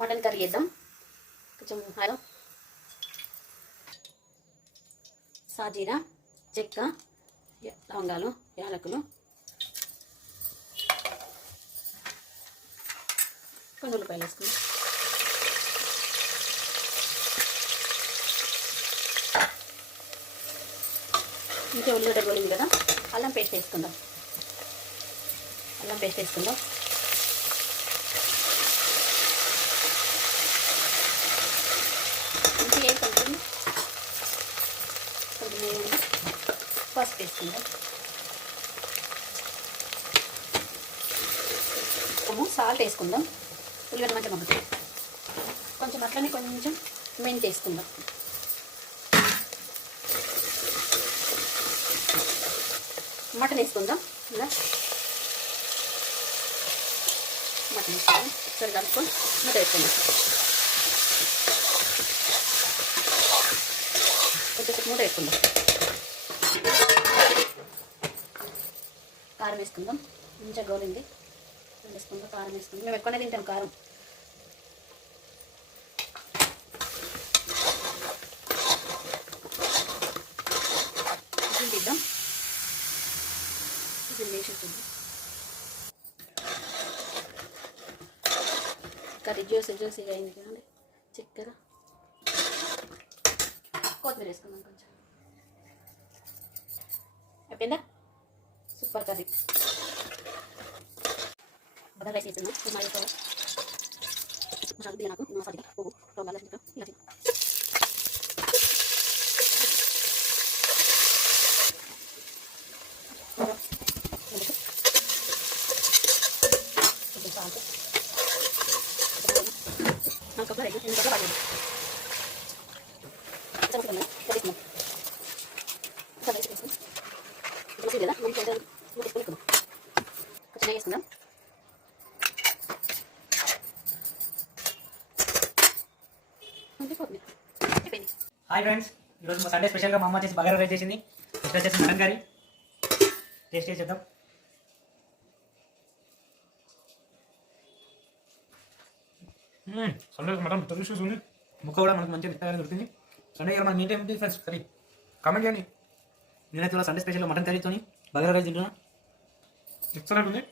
Mutton curry చేద్దాం. కొంచెం oil, సాజీరా, చెక్క, లవంగాలు, యాలకులు, కొన్ని ఉల్లిపాయలు వేసుకుందాం. ఇంకా ఉల్లిగడ్డ గోలింది కదా, అల్లం పేస్ట్ వేసుకుందాం. ఇంకా కొంచెం పసుపు వేసుకుందాం. సాల్ట్ వేసుకుందాం. ఉల్లిగడ్డ మంచిగా మగ్గుతుంది. కొంచెం అట్లనే కొంచెం మెంతి వేసుకుందాం. మటన్ వేసుకుందాం. ఇలా మటన్ వేసుకుందాం. ఒకసారి కలుపుకొని మూత వేసుకుందాం. కొంచెం మూత వేసుకుందాం. కారం వేసుకుందాం. మంచిగా గోలింది. వేసుకుందాం. కారం వేసుకుందాం. మేము ఎక్కువనే తింటాం కారం. తీద్దాం. వేసి చూద్దాం. కర్రీ జ్యూసీగా అయింది కదండి. చిక్కగా కొత్తిమీర వేసుకుందాం. కొంచెం అయిపోయిందా? Super curry. బటర్ రైస్ వేస్తున్నాం. నాకు మసాలా పువ్వు ఇలా కొబ్బరి ఎందుకంటే బాగా కదా మనం కొంచెం వేసుకుందాం. హాయ్ ఫ్రెండ్స్, ఈరోజు మా సండే స్పెషల్గా మా అమ్మ చేసి బగారా రైస్ చేసింది. నెక్స్ట్ వచ్చేసి మటన్ కర్రీ టేస్ట్ చేసేద్దాం. సండే మటన్ టెలిషియస్ ఉంది. ముక్క కూడా మనకు మంచిగా మెత్తగా దొరికింది. సండే మన మీట్ ఏమిటి ఫ్రెండ్స్ కర్రీ కామెంట్ చేయండి. నేనైతే సండే స్పెషల్గా మటన్ కర్రీతో బగారా రైస్ తింటున్నా. ఎక్సలెంట్ ఉంది.